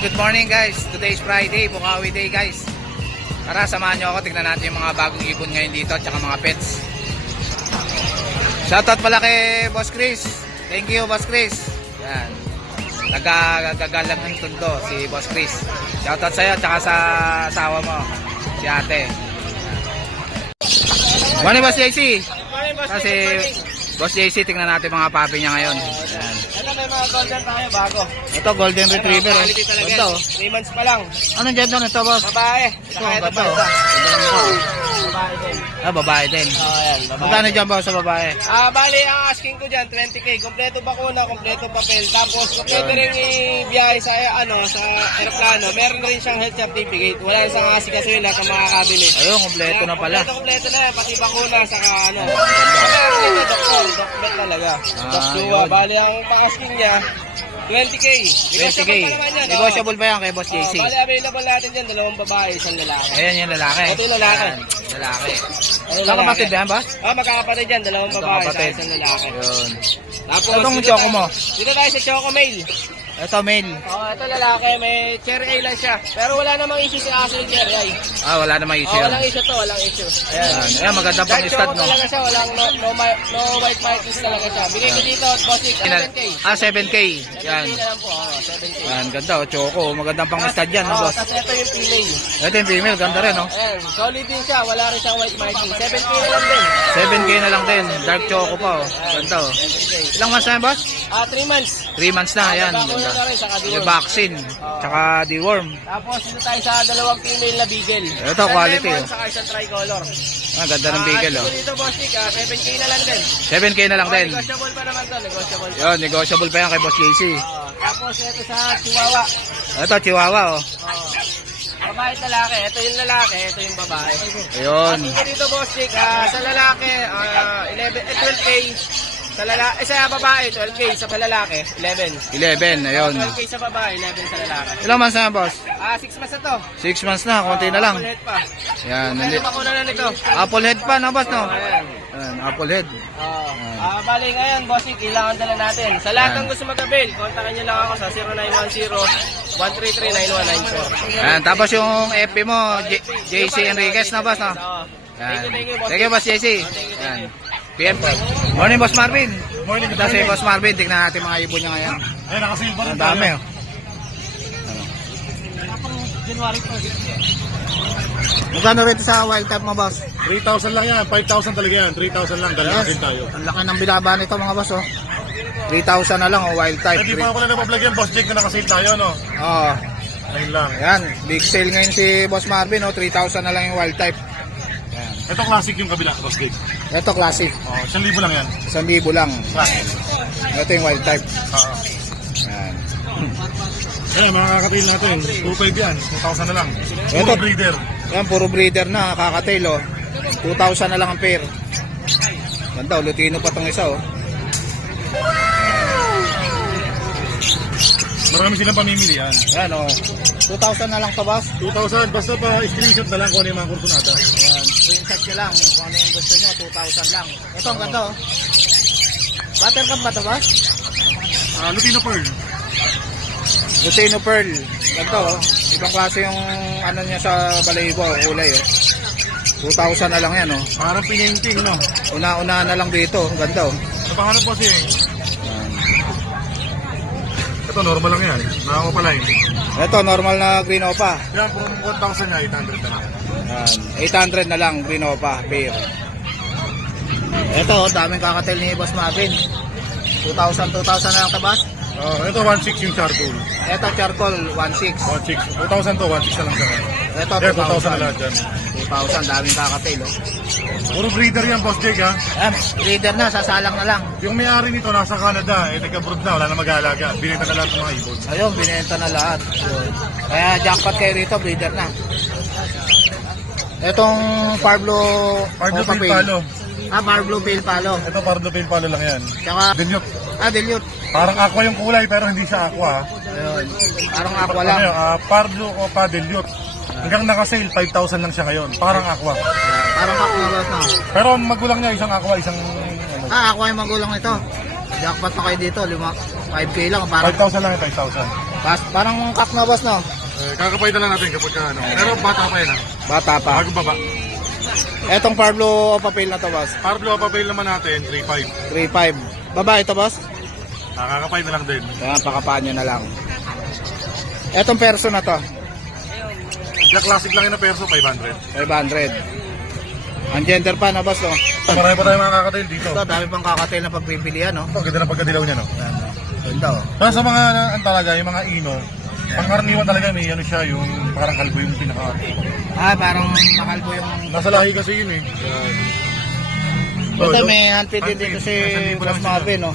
good morning guys. Today is Friday, Bukawi Day guys. Tara, samahan nyo ako, tignan natin yung mga bagong ibon ngayon dito at saka mga pets. Shoutout pala kay Boss Chris. Thank you Boss Chris. Yan, nagagalang ng tundo si Boss Chris. Shoutout sa'yo at saka sa asawa mo, si ate. Morning Boss JC. Kasi Boss JC, tingnan natin mga papi niya ngayon. Yan. Ito may mga golden tayo bago. Ito golden retriever. Quality talaga. Ito. 3 months pa lang. Anong gender nito boss? Babae. Ito, Saka ito bato. pa isa. Ganda ng ito. Babae din. Ah, babae din. Ayan, babae. Magkano dyan boss sa babae? Bali, ang asking ko dyan, 20k. Kompleto bakuna, kompleto papel. Tapos, kompleto rin ibiyahe sa, sa aeroplano. Meron rin siyang health certificate. Wala rin siyang asikasuhin lahat ng makakabili. Ayun, kompleto na pala. Kompleto na yan. Pati bakuna, saka Meron ito, doktor talaga. Doktor, bali, ang pang-asking niya, 20k. 20k. Negotiable ba yan kay Boss JC? Bali, available natin dyan, 2 babae, 1 lalaki. Ayan yung lalaki. Ito yung lalaki. Ayan, lalaki. Ayun, Saan kapatid yan boss? magkakapatid dyan, 2 babae, Kapatid. 1 lalaki. Ayun. Tapos, Itong dito choco tayo- mo? Dito tayo sa choco male. Ito male. Ito lalaki, may cherry A lang siya. Pero wala namang issue si aso yung cherry A. Ah, wala namang issue. Walang issue to, walang issue. Ayan, ayan maganda pang Dark stud choco no. talaga siya, walang no white markings talaga siya. Bigay ko dito, bossing, 7k. Ah, 7k. 7k Yan. na lang po, 7k. Yan, ganda oh, choco. Magandang pang stud yan, no, boss. Tapos ito yung female. Ito yung female, ganda rin, no? Ayan, solid din siya, wala rin siyang white marking. 7k na lang din. 7k na lang din. Dark choco pa, oh. Ganda, oh. 7k. Ilang months na yan, boss? 3 months. 3 months na, ayan. Bakuna Ganda. na rin, saka May diworm. vaccine, tsaka deworm. Tapos dito tayo sa 2 female na beagle. Ito, Isang quality, lemon, oh. saka isang tricolor. Ah, ganda ng beagle, oh. Dito, bossing, 7k na lang din. 7k na lang din. Negotiable pa naman to, negotiable pa. Yun, negotiable pa yan kay Boss JC. Tapos ito sa Chihuahua. Ito, chihuahua, oh. Babae at lalaki. Ito yung lalaki, ito yung babae. Ayun. Dito dito, bossing, sa lalaki, 12k. Sa lalaki, sa babae, 12k. Sa lalaki, 11. 11, ayun. 12k sa babae, 11 sa lalaki. Ilang months na yan, boss? 6 months na to. 6 months na, konti na lang. Full head pa. Yan, Meron pa ko na nito. apple head pa, no, boss, no? Ayan. Ayan, apple head. Bali ngayon, bossing, kailangan dala natin. Sa lahat ng gusto mag-avail, kontakin nyo lang ako sa 0910-133-9194. Ayan, tapos yung FB mo, JC Enriquez, no, boss, no? Thank you, boss. Thank you, boss JC. Ayan. PM po. Morning, Boss Marvin. Morning, Ito si Boss Marvin. Tignan natin mga ibon niya ngayon. Ayun, nakasilver Ang rin dami, tayo. oh. January 1. Magkano rito sa wild type mo, boss? 3,000 lang yan, 5,000 talaga yan, 3,000 lang, dalawa din tayo. Ang laki ng binaba nito, mga boss, oh. 3,000 na lang, oh, wild type. Hindi pa ako na napablog yan, Boss Jake, na nakasil tayo, no? Oh, Ayun lang. ayan. Big sale ngayon si Boss Marvin, oh. 3,000 na lang yung wild type. Ayan. Ito classic yung kabila, Boss Jake. Ito, classic. Oh, 1,000 lang yan. 1,000 lang. Classic. Ito yung wild type. Oo. Ayan. Ayun, mga kakatail natin, 2,500 yan, 2,000 na lang. Ito. Puro breeder. Yan, puro breeder na, kakatail, oh. 2,000 na lang ang pair. Ganda, oh. Lutino pa tong isa, oh. Marami silang pamimili yan. Yan, oh. 2,000 na lang to, boss. 2,000, basta pa screenshot na lang kung ano yung mga kursunada. Ayan, screenshot nyo lang kung ano yung gusto nyo, 2,000 lang. Ito, ang ganda, oh. Buttercup ba to, boss? Lutino Pearl. Lutino Pearl. Ganda, oh. Ibang klase yung ano niya sa balahibo, kulay, oh. 2,000 na lang yan, oh. Parang pinainting, no? Una-una na lang dito, ang ganda, oh. Napahanap po siya. Ito, normal lang yan. Nakako pala yun. Ito, normal na green opa. Yan, kung 1,000 niya, 800 na lang. Yan, 800 na lang, green opa, pair. Ito, oh, daming kakatail ni Boss Marvin. 2,000 na lang to, boss. Ito, 1,600 yung charcoal. Ito, charcoal, 1,600. 1,600. 2,000 to, 1,600 na lang siya. Ito, Yeah, 2,000 na lahat 2,000. dyan. 2,000, daming kakatail, oh. Puro breeder yan, Boss Jake, ha? Breeder na, sasalang na lang. Yung may-ari nito, nasa Canada, nag-abroad na, wala na mag-aalaga. Binenta na lahat ng mga ibon. Ayun, binenta na lahat. Yun. Kaya jackpot kayo rito, breeder na. Itong Parblo Pardo Opa Pale Pale. Palo. Parblo Pale Palo. Ito, Pardo Pale Palo lang yan. Tsaka, Dilute. Dilute. Parang aqua yung kulay, pero hindi siya aqua, ha? Ayun. Parang aqua lang. Ano yun, Pardo Opa Dilute. Hanggang naka-sale, 5,000 lang siya ngayon. Parang aqua. Parang aqua na. Pero ang magulang niya, isang aqua, isang... Aqua yung magulang ito. Jackpot na kayo dito, 5K lang. Parang 5,000 lang yung 5,000. Parang kak na boss, no? Kakapay na lang natin kapag ano. Pero bata pa yan, ha? Bata pa. Bago baba. Etong Pablo papel na to, boss. Parblo, papail naman natin, 3.5. 3.5. Babae to, boss? Kakapay na lang din. Yan, pakapaan nyo na lang. Etong perso na to, Yung classic lang yun na perso, 500. 500. Ang gender pa na, boss, no? Marami pa tayong mga kakatail dito. Ito, dami pang kakatail na pagpipilian, no? Ito, ganda ng pagkadilaw niya, no? Yan, no? Ganda, oh. Pero sa mga, ang talaga, yung mga ino, pangkaraniwan talaga, may ano siya, yung parang kalbo yung pinaka. Parang makalbo yung... Nasa lahi kasi yun, eh. Ito, may handpid din dito si Boss Marvin, no?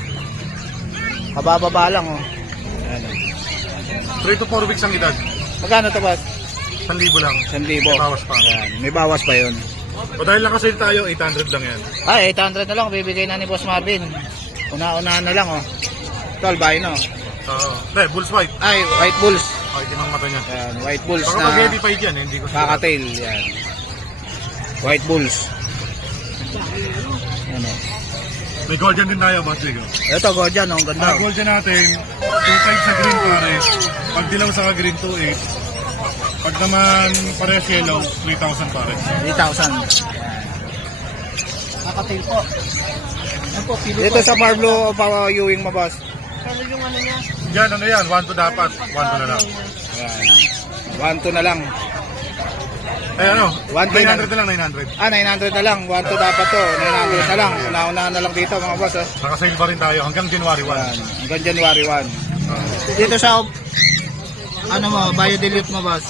Kabababa lang, oh. Yan, oh. 3 to 4 weeks ang edad. Magkano to, boss? 1,000 lang. 1,000. May bawas pa. Yan, may bawas pa yun. O dahil nakasale tayo, 800 lang yan. 800 na lang, bibigay na ni Boss Marvin. Una-unahan na lang, oh. Ito, albino. Oo. Bulls white. White bulls. Okay, tinang mata niya. Yan, white bulls Baka na pag heavy fight yan, hindi ko sigurado. kakatail. Yan. White bulls. Ano? May golden din tayo, boss Digo. Ito, Godian, oh. Ang ganda. Golden natin, 2.5 sa green pare. Pag dilaw sa green, 2.8. Pag naman pares yellow, 3,000 pare. 3,000. Kakatail po. Dito sa Pablo pa Ewing mo, boss. Yan, ano yan, 1 to dapat, 1 to na lang. Yan. 1-2 na lang. Eh ano, 1 900 na lang, 900. 900 na lang. 1-2 dapat to. 900 na lang. Una-unahan na lang dito, mga boss. Nakasale pa rin tayo hanggang January 1. Yan. Hanggang January 1. Dito sa ano mo, bio-dilute mo, boss?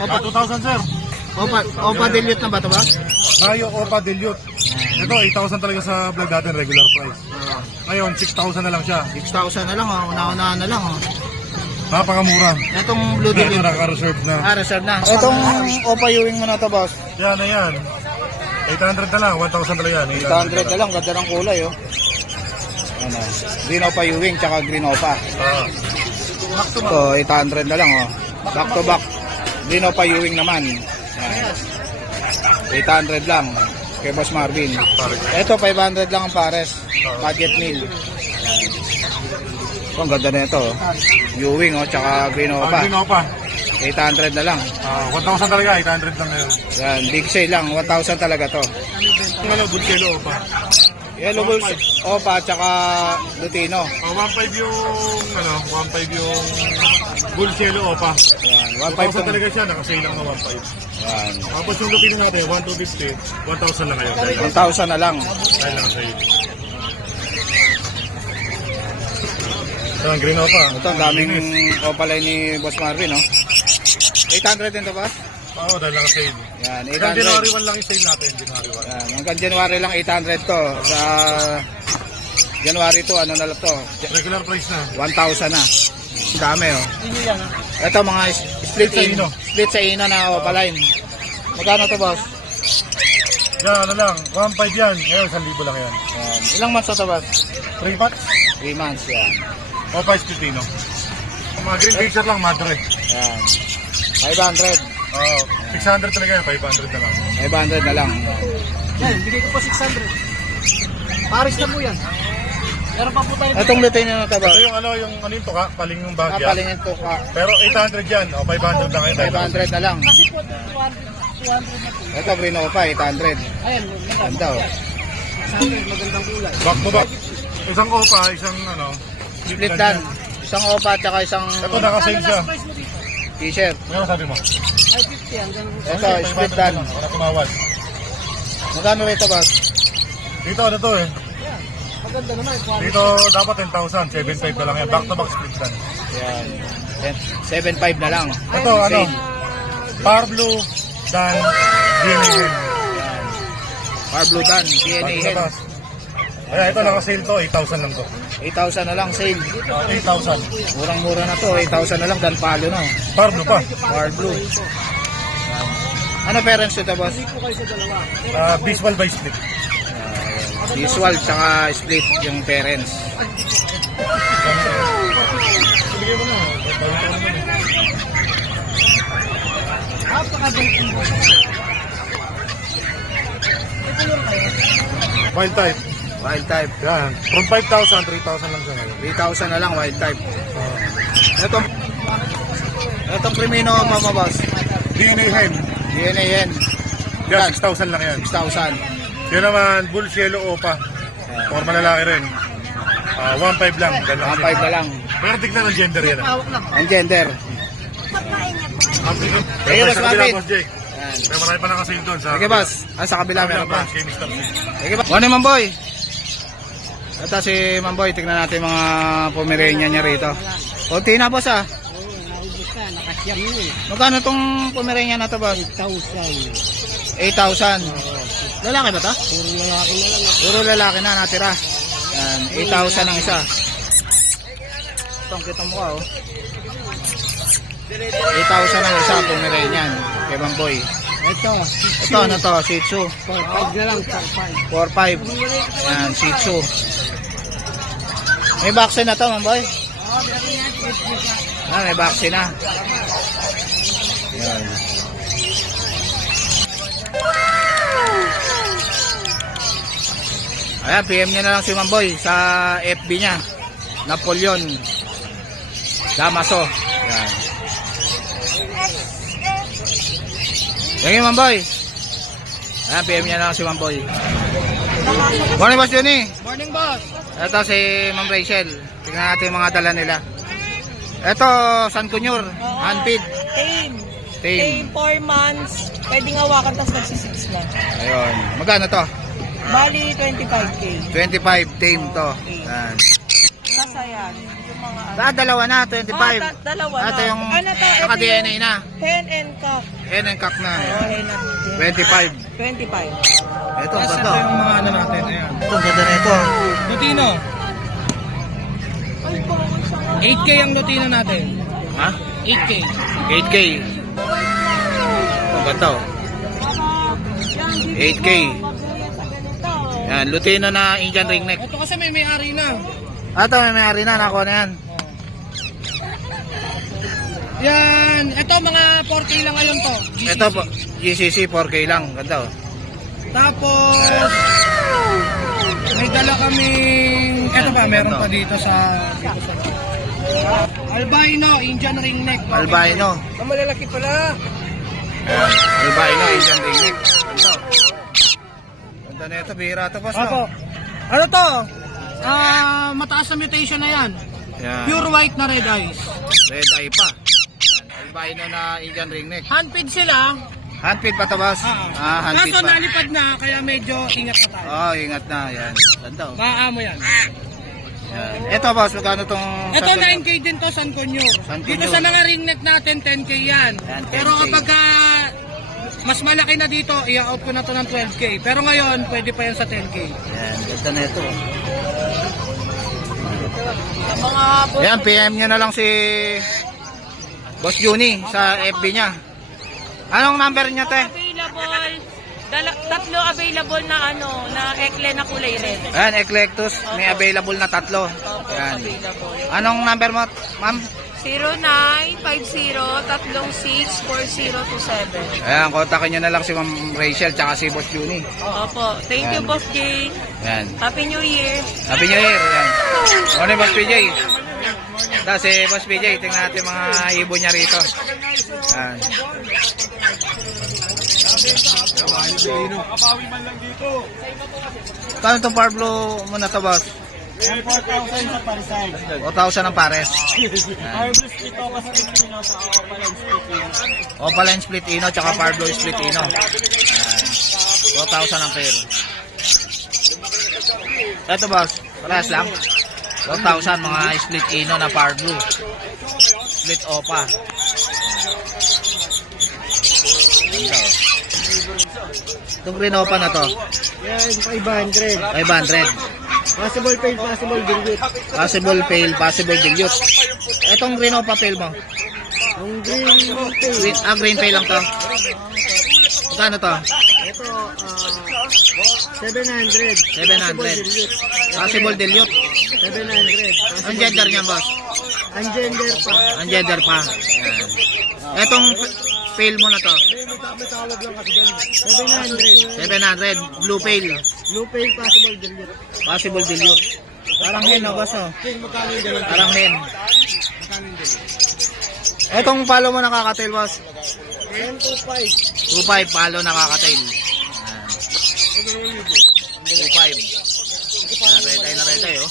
Opa, 2,000 sir. Opa dilute na ba ito, boss? Tayo, Opa Dilute. Ito, 8,000 talaga sa vlog natin, regular price. Ngayon, 6,000 na lang siya. 6,000 na lang, oh. Una-unahan na lang, oh. Napakamura. Itong blue Ito, dilute. naka-reserve na. Reserve na. Itong Opa Ewing mo na to, boss? Yan na yan. 800 na lang, 1,000 talaga yan. 800 na lang, ganda ng kulay, oh. Ano, green Opa Ewing, tsaka green Opa. Ito, 800 na lang, oh. Back to back. Green Opa Ewing naman. Yan. 800 lang. Kay Boss Marvin. Ito, 500 lang ang pares. Budget meal. Ito, ang ganda na ito, oh. Ewing, oh, tsaka green Opa. Green Opa. 800 na lang. 1,000 talaga, 800 lang ngayon. Yan, big sale lang. 1,000 talaga to. Ang ano, Bulkelo Opa. Yellow Bulls Opa, tsaka Lutino. 1.5 yung, ano, 1.5 yung Bulkelo Opa. Yan, 1,000 1,500 talaga siya, nakasale lang na 1.5. Yan. Tapos yung lupino natin, 1,250, 1,000 lang ngayon. 1,000 na lang. Dahil nakasale. Ito ang green Opa. Ito, ang daming opalay ni Boss Marvin, no? 800 din to, boss? Oo, dahil nakasale. Yan, Hanggang January 800. 1 lang yung sale natin, January 1. Yan, hanggang January lang 800 to. Sa January 2, ano na lang to? Regular price na. 1,000 na. Ang dami, oh. Ito, mga split Sa in. ino. Split sa ino na opaline. Magkano to, boss? Yan, ano lang, 1.5 yan. Ngayon, 1,000 lang yan. Yan. Ilang months na to, boss? 3 packs? 3 months, yan. Opa Splitino. Mga green picture lang, madre. Yan. 500. Oo, 600 talaga yan, 500 na lang. 500 na lang. Yan, bigay ko po 600. Paris na po yan. Meron pa po tayo. Itong lutin na to, boss? Ito yung ano yung tuka, paling yung bagya. Kapalingin to ka. Pero 800 yan, o 500 lang ngayon. 500 na lang. Kasi po 200 na po. Ito, green pa, 800. Ayan, Ganda, oh. 600, magandang kulay. Back to back. Isang opa, isang ano. Split dan. Isang opa, tsaka isang Ito nakasave siya. Price mo dito? t-shirt. Ano sabi mo? Ay, 50 hanggang... Ito, split dan. Wala tumawad. Magkano rito, boss? Dito ano to eh. Maganda naman. Quality. Dito dapat 10,000, 7.5 na lang yan. Back to back split dan. Yan. 7.5 na lang. Ito ano, Parblo Dan DNA. Par Blue Dan, DNA Hen. Kaya ito nakasale to, 8,000 lang to. 8,000 na lang sale. 8,000. Murang-mura na to, 8,000 na lang. Dan palo, no? Parblo pa. Par Blue. Ano parents ito, boss? Hindi po kayo sa dalawa. Visual by split. Visual, tsaka split yung parents. Bigay mo na. Napakagaling po. May kulor kayo. Wild type. Wild type. Yan. From 5,000, 3,000 lang siya ngayon. 3,000 na lang, wild type. Itong Crimino pa mo, boss. DNA hen. DNA yan. Yan, 6,000 lang yan. 6,000. Yan naman, Bull Yellow Opa. Or malalaki rin. 1,500 lang. 1,500 na lang. Pero tignan ang gender yan. Ang gender. Kaya Boss sa kabila, Marvin. Boss Jake. Yan. May marami pa nakasale doon. Sige, boss. Sa kabila meron pa. branch kay Mr. C. Sige, boss. Morning, Mamboy. Ito si Mamboy. Tignan natin mga Pomeranian niya rito. Kunti na, boss, ah. Nakasyam mo eh. Magkano tong Pomeranian na to, boss? 8,000. 8,000. Lalaki ba to? Puro lalaki na lang. Puro lalaki na natira. Yan, 8,000 ang isa. Itong kita mo ka, oh. 8,000 ang isa, Pomeranian. Kay Mamboy. Ito. Ito, ano to? Shih Tzu. 4,500 na lang. 4,500. 4,500. Yan, Shih Tzu. May vaccine na to, Mamboy. May vaccine na. Yan. Ayan, PM niya na lang si Mamboy sa FB niya. Napoleon Damaso. Yan. Yan yung Mamboy. Ayan, PM niya na lang si Mamboy. Morning, Boss Johnny. Morning, boss. Ito si Ma'am Rachel. Tingnan natin yung mga dala nila. Ito, San Cunyur. Handpid. Tame. Tame. 4 months. Pwedeng hawakan, tapos nagsisix lang. Ayun. Magkano to? Bali, 25K. 25 tame to. Yan. Nasa yan. Yung mga ano. Dalawa na, 25. Dalawa Ito na. yung Ano to? Ito naka-DNA yung na. Hen and cock. Hen and cock na. Oh, hen and 25. 25. Ito, ganda. yung mga ano natin. Ayan. Ito, ganda na ito. Lutino. 8K ang Lutino natin. Ha? 8K. 8K. Ito, ganda. 8K. Yan, Lutino na Indian ringneck. Ito kasi may may-ari na. Ito, may may-ari na. Nakuha na yan. Yan. Ito mga 4K lang ngayon to. GCC. Ito po, GCC 4K lang. Ganda. Tapos, may dala kaming, eto pa, meron pa dito sa Albino, Indian ringneck. Albino. Ang malalaki pala. Ayan, Albino Indian ringneck. Ganda. Ganda na ito, bihira ito, boss. Opo. No? Ano to? Mataas na mutation na yan. Yan. Pure white na red eyes. Red eye pa. Yan, albino na Indian ringneck. Handfeed sila. Handfeed pa ito, boss? Handfeed Kaso pa. nalipad na, kaya medyo ingat na tayo. Oh, ingat na. Yan. Ganda. Maaamo yan. Yan. Ito, boss, magkano itong... Ito 9K din to, San Cunyur. San Dito Cunyur. sa mga ringneck natin, 10K yan. Yan, 10K. Pero kapag mas malaki na dito, i-out ko na to ng 12K. Pero ngayon, pwede pa yan sa 10K. Yan, ganda na ito. Sa mga Yan, PM niya na lang si Boss Juni sa FB niya. Anong number niya, te? available, tatlo available na ano, na ekle na kulay red. Ayan, Eclectus. May available na 3. Yan. Available. Anong number mo, ma'am? 0950-364027. Ayan, kontakin niyo na lang si Ma'am Rachel tsaka si Boss Juni. Opo. Thank you, Yan. Boss Jay. Yan. Happy New Year. Happy New Year. Yan. Ano Boss PJ? Ito si Boss PJ. Tingnan natin mga ibon niya rito. Yan. Kano itong Parblo mo na to, boss? 4,000 sa parisay. 4,000 ang pares. Harvest ito kasi Pilipino sa Opaline Speaking. Opaline split ino tsaka Parblo split ino. Yan. 4,000 ang pair. Ito, boss. Parehas lang. 4,000 mga split ino na Parblo. Split opa. Ito. Itong green opa na to. Yan, 500. 500. Possible fail, possible dilute. Possible fail, possible dilute. Itong green opa fail mo. Ang green fail. Green fail lang to. Magkano to? Ito, 700. 700. Possible dilute. 700. Ang gender niya, boss? Ang gender pa. Ang gender pa. Yan. Etong fail mo na to. may tawag lang kasi dyan. 700. Blue pale. Blue pale possible dilute. Possible dilute. Parang hen, no, boss, no? King, magkano yung dilute? Parang hen. Magkano yung dilute? Etong palo mo nakakatail, boss. 10-5. 2.5 palo nakakatail. Yan. 2.5. Retay na retay, oh.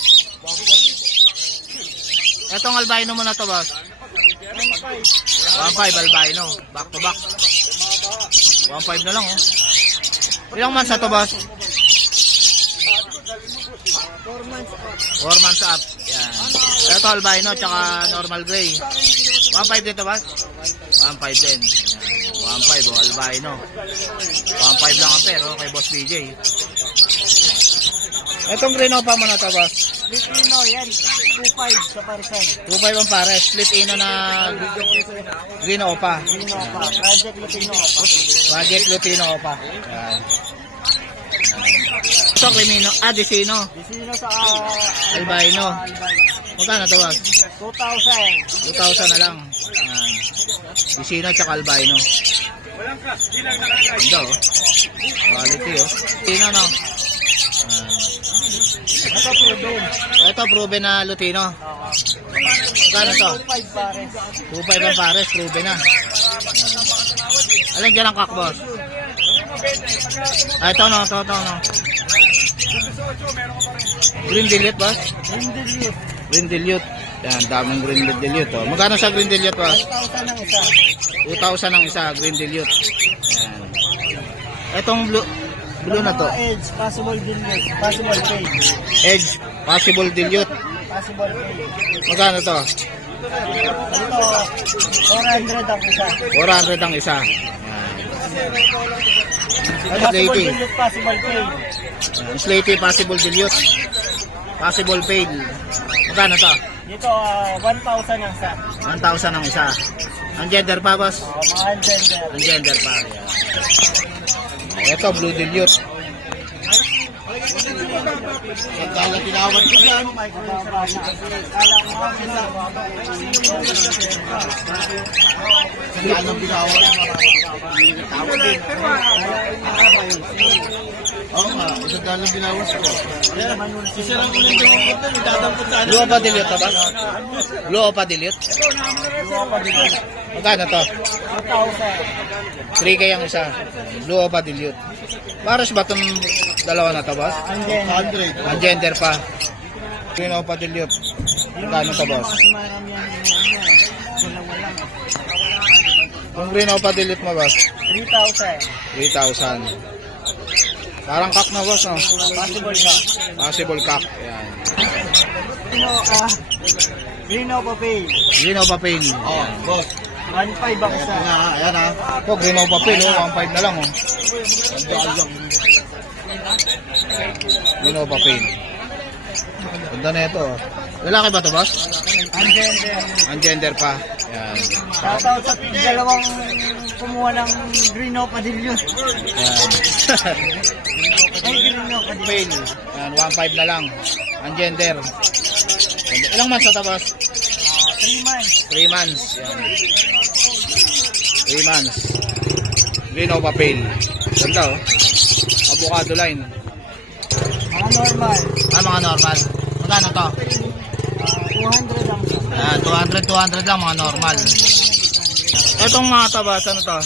Etong albino mo na to, boss. 1.5 albino. Back to back. 1.5 na lang, oh. Ilang months na to, boss? 4 months up. Yan. Ito albino, tsaka normal gray. 1.5 dito, boss? 1.5 din. Yan. 1.5, oh, albino. 1.5 lang ang pero, kay Boss BJ. Etong green opa mo na to, boss? Filipino, yan. 2.5 sa parisan. 2.5 ang pare. Split ino na green opa. Project Lutino pa. Project Lutino opa. Yan. Ito, Crimino. Desino. Sino sa Albino. Magkano to, boss? 2,000. 2,000 na lang. Yan. Desino tsaka albino. Ganda, oh. Quality, oh. Lutino, no? Yan. Ito proven. Ito, proven na Lutino. Magkano to? 2.5 pares. 2.5 ang pares, proven na. Yan. Alin dyan ang kakbos? Ah, ito, no? Ito, no? Green dilute, boss? Indilute. Green dilute. Yan, daming green dilute, oh. Magkano sa green dilute, boss? 2,000 ang isa. 2,000 ang isa, green dilute. Yan. Etong blue na to. Edge, possible dilute. Possible pay. Edge, possible dilute. Possible pay. Magkano to? Ito, 400 ang isa. 400 ang isa. Yan. Possible Slaty. dilute, possible pay. Yan, Slaty, possible dilute. Possible fail. Magkano to? Dito, 1,000 ang isa. 1,000 ang isa. Ang gender pa, boss? Mga gender. Ang gender pa. Yan. Ito, blue dilute. Kala tinawag ko dyan. Kala tinawag. Tawag din. Oo nga, isang dalang binawas ko. Sisirang ko ng jawang ko doon, itatampot sa Blue pa dilute to, boss? Blue pa dilute? Magkano to? 3K ang isa. Blue pa dilute. Pares ba itong dalawa na to, boss? 100. Ang gender pa. Green pa dilute. Magkano to, boss? Kung green pa dilute mo, boss? 3,000. 3,000. Parang kak na, boss, no? Possible na. Possible kak. Ayan. Green Nova Pay. Green pa pain. Oh, boss. 1.5 ang isa. Ayan ha. Ito, green pa pain, oh. 1.5 na lang, oh. Green pa pain. Ganda na ito, oh. Lalaki ba ito, boss? Ang gender. Ang gender pa. Ayan. Shoutout sa dalawang kumuha ng Green Nova Dilute. Ayan. Ay, Green Nova Dilute. Pain. Ayan, 1.5 na lang. Ang gender. Ilang months na ito, boss? 3 months. 3 months. Ayan. 3 months. Green pa pain. Ganda, oh. Avocado line. Mga normal. Mga normal. Magkano to? 200 ang isa. Ayan, 200 lang mga normal. Etong mga tabas, ano to?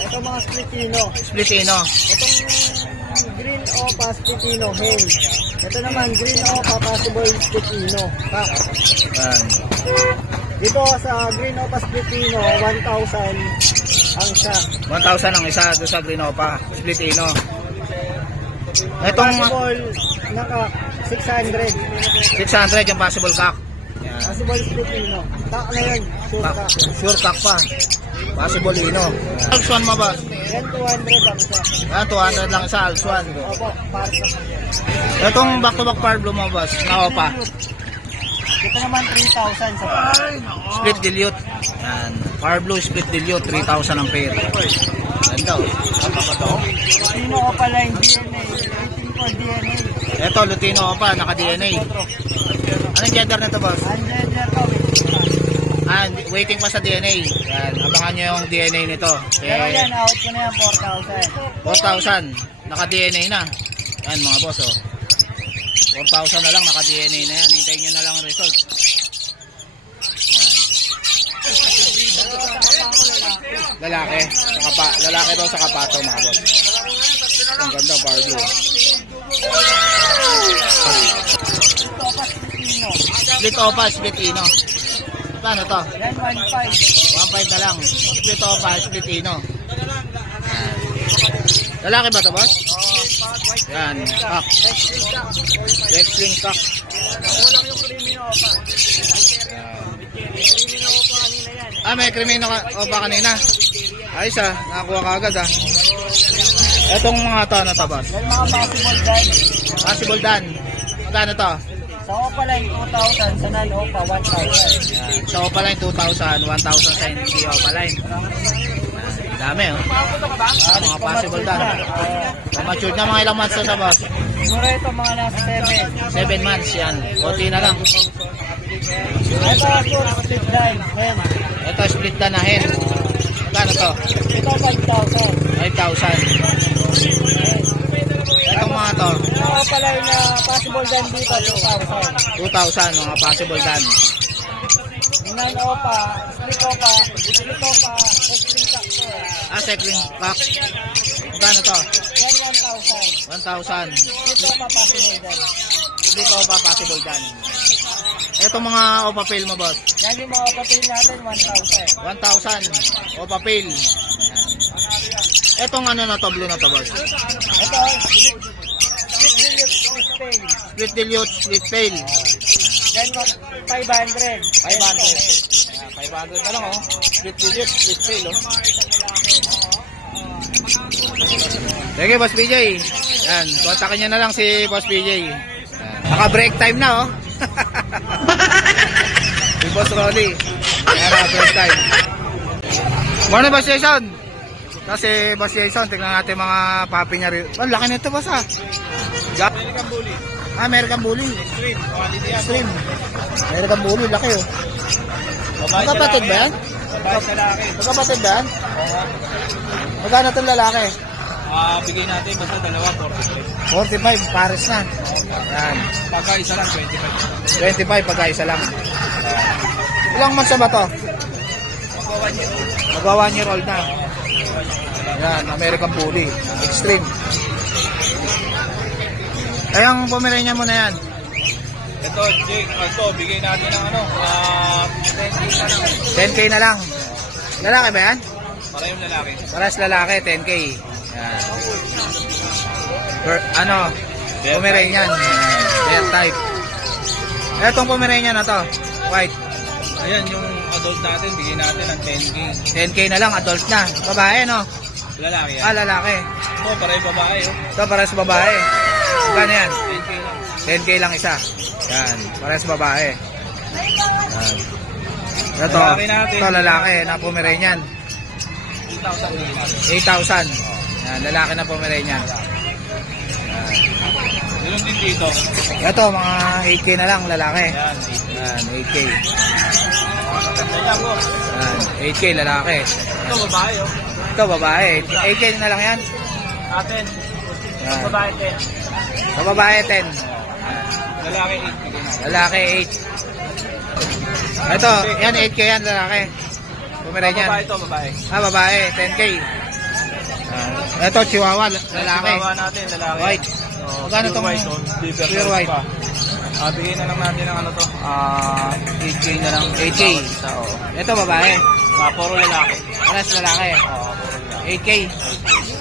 Ito mga Splitino. Splitino. Itong Green Opa Splitino, Hail. Ito naman, Green Opa Possible Splitino. Ayan. Dito sa Green Opa Splitino, 1,000 ang isa. 1,000 ang isa doon sa Grinopa. Splitino. Etong Possible, naka 600. 600 yung possible cock. Ayan. Possible Splitino. Tak na yun, sure Cock. tak. Sure cock pa. Possible ino. Alswan mo ba? Yan, 200 ang isa. Ayan, 200 lang isa, Alswan. Opo, para sa Etong back-to-back power blue mo, boss? Naopa. Ito naman 3,000 sa Split dilute. Ayan. Power blue, split dilute. 3,000 ang pair. Ganda, oh. Sino ka pala yung DNA? Waiting for DNA. Eto, Lutino pa, naka-DNA. Anong gender nito, boss? Ang gender ko, Waiting pa sa DNA. Yan, abangan nyo yung DNA nito. Pero Eh, yan, out ko na yan, 4,000. 4,000. Naka-DNA na. Yan mga boss, oh. 4,000 na lang, naka-DNA na yan. Hintayin nyo na lang ang result. Yan. Lalaki daw sa kapato mga boss. Ang ganda, Barbie. Split opa, split ino. Paano to? Yan, 1,500. 1.5 na lang. Split opa, split ino. Yan. Lalaki ba to, boss? Yan, cock. Red string cock. Kulang yung Crimino Opa. Crimino Opa kanina yan. May Crimino opa kanina. Ayos nakakuha ka agad Etong mga to, ano to, boss? Yan mga possible dyan. Possible dan. Magkano to? Sa Opa line, 2,000. Sa non-Opa, 1,000. Yan. Sa opa line, 2,000. 1,000 sa hindi opa line. Dami, oh. Mga possible dan. Matured na mga ilang months na to, boss? Siguro ito mga nasa 7. 7 months yan. Konti na lang. Ito ako, split line. Hen. Ito, split dan na hen. Magkano to? Ito, 5,000. 5,000. Itong mga to, Sa Opa line na possible dyan dito, 2,000. 2,000 mga possible dan. Yung non-Opa, split Opa, testing factor. Second pack. Magkano to? Yan, 1,000. 1,000. Split Opa, possible dyan. Dito pa possible dan. Itong mga opa pail mo, boss. Yan yung mga kapatid natin, 1,000. 1,000. Opa pail. Itong ano na to, blue na to, boss. Ito, split dilute, split pain. Split dilute, split pail. Yan, 500. 500. 500 na lang, oh. Split dilute, split pail, oh. Sige, Boss PJ. Yan, kontakin nyo na lang si Boss PJ. Yan. Naka-break time na, oh. Si Boss Rolly. Yan, naka-break time. Morning, Boss Jason. Kasi Boss Jason, tignan natin mga papi niya rin. Oh, laki nito, Boss, ha? American Bully. American Bully. Extreme. Quality yan. Extreme. American Bully, laki, oh. Magkapatid ba yan? Babae sa laki. Magkapatid ba yan? Magkano itong lalaki? Bigay natin basta dalawa, 45. 45, pares na. Yan. Pagka isa lang, 25. 25 pagka isa lang. Ilang months na ba to? Magwa 1 year old na. Yan, American Bully. Extreme. Ay, ang Pomeranian mo na yan. Ito, Jake, bigay natin ng 10K na lang. 10K na lang. Lalaki ba yan? Parehong lalaki. Paras lalaki, 10K. Yan. Pomeranian. Bear type. Etong Pomeranian na to. White. Ayan, yung adult natin, bigay natin ng 10K. 10K na lang, adult na. Babae, no? Lalaki yan. Lalaki. Ito, parehong babae. Ito, pares babae. Magkano yan? 10K lang. 10K lang isa. Yan, pares babae. Yan. Ito, Lalaki natin. ito lalaki na Pomeranian. 8,000 bigay natin. 8,000. Yan, lalaki na Pomeranian. Ganun din dito. Ito, mga 8K na lang lalaki. Yan, Yan, 8K. Ayan, boss. Yan, 8K lalaki. Ito, babae, oh. Ito, babae. 8K na lang yan. Atin, Yan. babae 10. Sa babae, 10. Lalaki 8 bigay natin. Lalaki, 8. Ito, yan, 8K yan, lalaki. Pomeranian. Babae ito, babae. Babae, 10K. Ito, Chihuahua, lalaki. Bawa natin, lalaki. White. Magkano Pure tong white, oh. pure white? Bigay na lang natin ng 8K na lang. 8K. Isa, oh. Ito, babae. Puro lalaki. Paras lalaki. Oo, puro lalaki. 8K.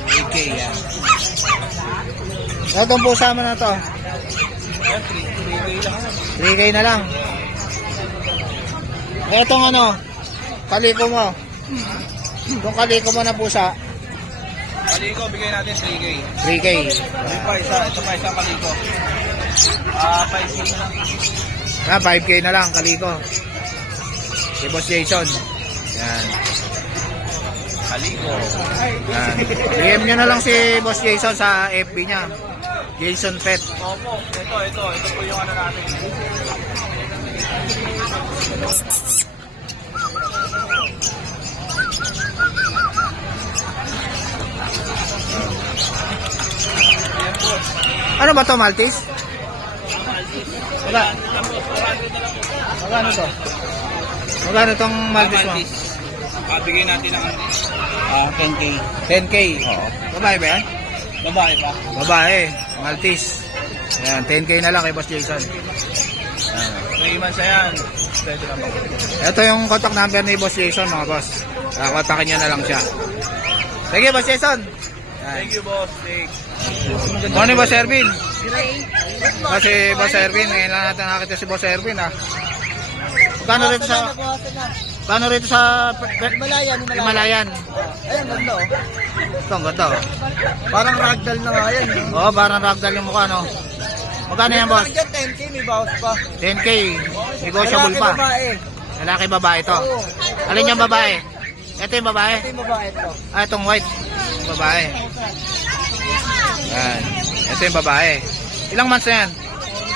8K, yan. Itong pusa mo na to. Yan, 3K lang. 3K na lang. Itong kaliko mo. Itong kaliko mo na pusa. Kaliko, bigay natin 3K. 3K. Ito pa isa kaliko. 5K na lang. 5K na lang, kaliko. Si Boss Jason. Yan. Kaliko. Yan. DM nyo na lang si Boss Jason sa FB niya. Jason Pet. Opo, ito po yung natin. Ano ba to, Maltese? Magkano to? Magkano tong Maltese mo? Bigay natin ng 10K. 10K. Oo. Babae ba yan? Babae pa. Babae. Maltese. Ayan, 10K na lang kay Boss Jason. 3 months na yan. Pwede na ba? Ito yung contact number ni Boss Jason, mga boss. Kontakin nyo na lang siya. Sige, Boss Jason. Thank you, boss. Thanks. Morning, Boss Ervin. Kasi Boss Ervin, ngayon lang natin nakakita si Boss Ervin, ha. Paano rito sa... Paano rito sa... Himalayan. Ayun, ganda oh. Ito, ang ganda, oh. Parang ragdoll na nga yan. Oo, parang ragdoll yung mukha, no? Magkano yan, boss? Dyan, 10K, may bawas pa. 10K. Negotiable pa. Babae. Lalaki, babae to. Oo. Alin yung babae? Ito yung babae. Ito yung babae ito. Ah, itong white. Babae. Yan. Ito yung babae. Ilang months na yan?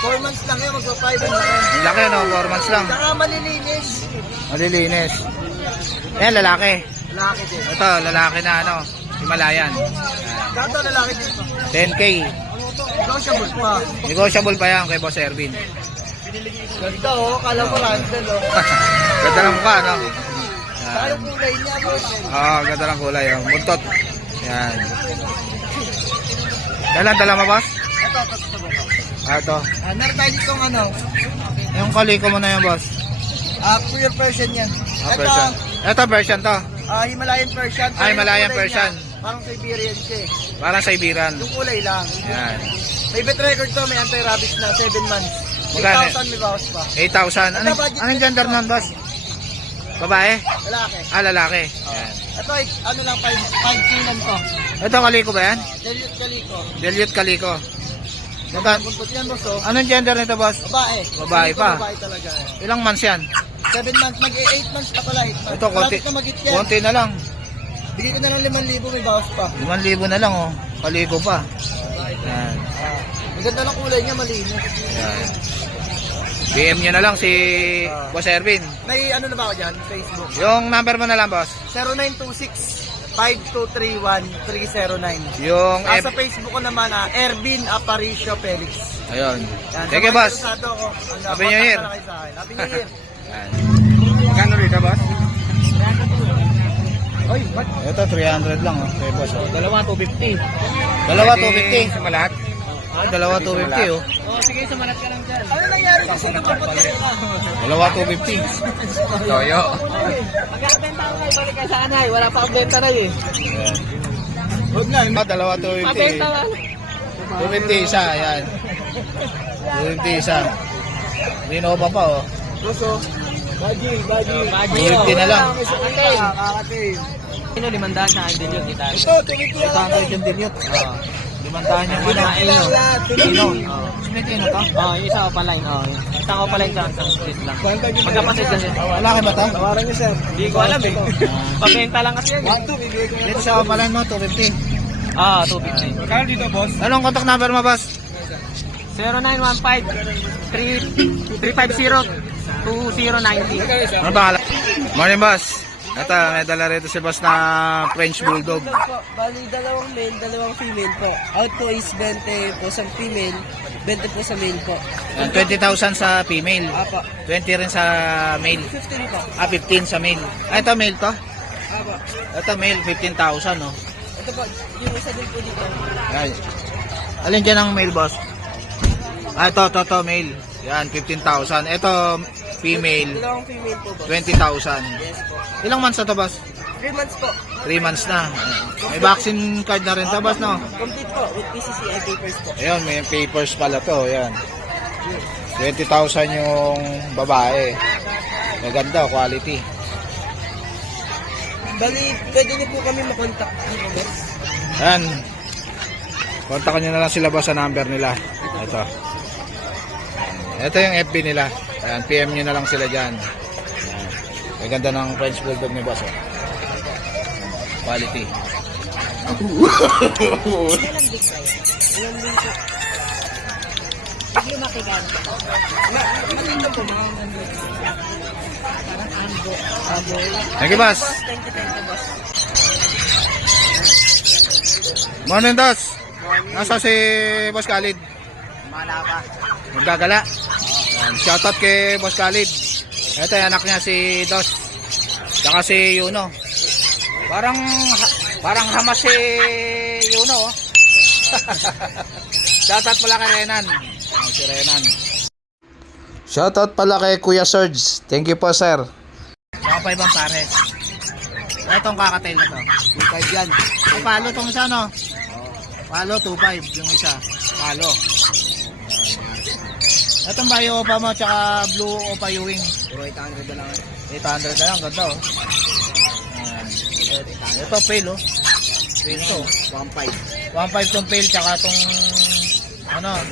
4 months lang yan, magpa-5 na yan. Ang laki, no? 4 months lang. Saka malilinis. Malilinis. Ayan, lalaki. Lalaki din. Ito, lalaki na ano, Himalayan. Dato lalaki din pa. 10K. Negotiable pa. Negotiable pa yan kay Boss Ervin. Ganda oh, kala mo ragdoll oh. Ganda ng mukha, no? Saka Yan. yung kulay niya, boss. Oo, ganda ng kulay. Oh. Buntot. Yan. Dala mo, boss? Ah, ito. Meron tayo ditong ano, Yung kaliko mo na yan, boss. pure Persian yan. Ah, Persian. Ito, Persian to. Himalayan Persian. Ah, Himalayan Yung kulay Persian. niya, parang Siberian siya eh. Parang Siberian. Yung kulay lang. Yan. May vet record to, may anti-rabies na 7 months. Magkano? 8,000 may bawas pa. 8,000. Anong gender nun, boss? Babae? Lalaki. Ah, lalaki. Yan. Ito ay ano lang 5K lang to. Ito, kaliko ba yan? Dilute kaliko. Dilute kaliko. Magkano? Buntot yan boss oh. Anong gender nito, boss? Babae. Babae Kaliko, pa. Babae talaga. Ilang months yan? 7 months, mag-8 months pa pala. 8 months. Ito, konti. Malapit na mag-8 yan. Konti na lang. Bigay ko na lang 5,000 may bawas pa. 5,000 na lang, oh. Kaliko pa. Yan. Ang ganda ng kulay niya, malinis. Yan. PM nyo na lang si Boss Ervin. May ano na ba ako dyan? Facebook. Yung number mo na lang, boss. 0926-5231-309. Yung Sa Facebook ko naman, Ervin Aparicio Felix. Ayun. Yan, Sige, sa mga boss. interesado ko, Happy New Year. contact na lang kayo sa akin. Happy New Year. Yan. Magkano rito, boss? Oy, what? Ito, 300 lang, oh. Okay, boss. Oh. Dalawa, 250. Dalawa, 250. Sa malat? Ah, dalawa, 250, oh. Sige, sumalat ka lang dyan. Ano nangyari kasi nagpapatay ka? Dalawa, 250. Toyo. Magkakabenta ka kayo, balik ka sa anay. Wala pa akong benta na eh. Huwag na. Dalawa, 250. Mabenta lang. 250 isa, yan. 250 isa. Binova pa, oh. Boso. Baji. 250 na lang. Kakatay. Sino, 500 sa akin din yun, kita. Ito, tumiti yan. 500 yung dilute. Oo. 500 yung ano. Ino. Ino. Smith Ino to? Oh, yung isa ko pala yun. Oh, isang ko pala yung isang split lang. Magkapatid kasi. Wala kayo ba to? Tawaran niyo, sir. Hindi ko alam eh. Pabenta lang kasi yan. 1-2, bibigay ko. Dito sa kapalan mo, 250. Ah, 250. Kaya dito, boss? Anong contact number mo, boss? 0915-350-2090. Ano ba? Morning, boss. Ito, may dala rito si boss na French Bulldog. Bali, dalawang male, dalawang female po. Out po is 20 po sa female, 20 po sa male po. 20,000 sa female. Apo. 20 rin sa male. 15 po. Ah, 15 sa male. Ah, ito male to? Apo. Ito male, 15,000, no? Ito po, yung isa din po dito. Yan. Alin dyan ang male, boss? Ah, ito, male. Yan, 15,000. Ito, female, Dalawang female po po. 20,000. Yes po. Ilang months na to, boss? 3 months po. 3 months na. May vaccine card na rin to, boss, no? Complete po with PCCI papers po. Ayun, may papers pala to. Yan. 20,000 yung babae. Maganda, quality. Bali, pwede niyo po kami makontak dito, boss. Yan. Kontakan nyo na lang sila, boss, sa number nila. Ito. Ito yung FB nila. Ayan, PM nyo na lang sila dyan. Ayan. Ang ganda ng French Bulldog ni boss. Oh. Quality. Hindi makigan. Thank you, boss. Thank you, boss. Morning, boss. Nasa si Boss Khalid? Mana pa. Magagala. Yan. Shoutout kay Boss Khalid. Ito yung anak niya si Dos. Saka si Yuno. Parang hamas si Yuno. Oh. Shoutout pala kay Renan. Si Renan. Shoutout pala kay Kuya Serge. Thank you po, sir. Mga 5 ang pares. Itong kakatail na to. 2.5 yan. Palo tong isa, no? Palo, 2.5 yung isa. Palo. Itong Bayo Opa mo, tsaka Blue Opa Ewing. Puro 800 na lang. 800 na lang, ganda, oh. Ito, pale, oh. Pale to. 1.5. 1.5 tong pale, tsaka tong,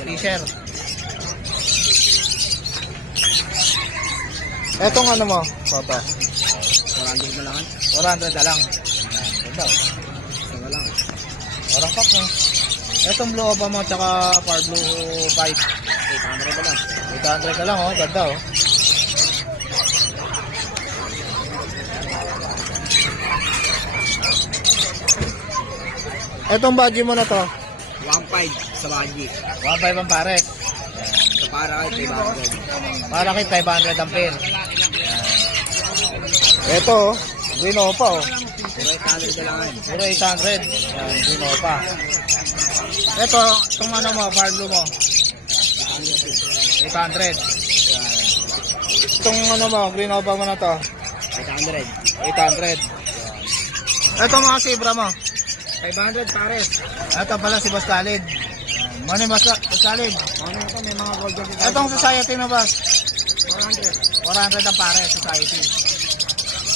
Fisher. Etong ano mo, Toto? 400 na lang. 400 na lang. Ganda, oh. Isa lang. Parang kap, no? Etong Blue Opa mo, tsaka Power Blue 5. 800 na lang. 800 na lang, oh. Ganda, oh. Etong badge mo na to. 1.5 sa Baji. 1.5 ang pare. So para kay 500. Para kit 500 ang pair. Ito, oh. Green Opa, oh. Puro 800 na lang. Puro 800. Yan, Green Opa. Ito, itong ano mo, Power Blue mo. 800. Yan. Itong ano mo, Green Opa mo na to. 800. 800. Ito mga Zebra mo. 500 pares. Ito pala si Boss Khalid. Money Boss Khalid. Ano ito? May mga golden dito. Itong society mo, Boss. 400. 400 ang pare, society.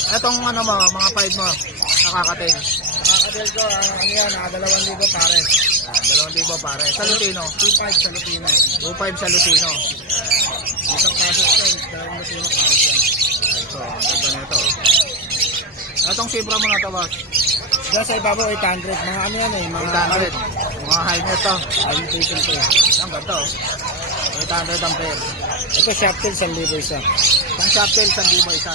Itong ano mo, mga 5 mo. Nakakatil. Nakakadel ko, ano yan, 2,000 pares. 2,000 pare. Sa Lutino. 2.5 sa Lupino. 2.5 sa Lutino. Isang pasok ko, 2 Lupino pares yan. Ito, ang ganda nito. Itong Zebra mo na to, Boss. Diyan sa ibabaw, 800. Mga ano yan eh, mga 800. Mga high net to. limitation to. Ang ganda, oh. 800 ang pair. Ito, Shoptail, 1,000 isa. Ang Shoptail, 1,000 isa.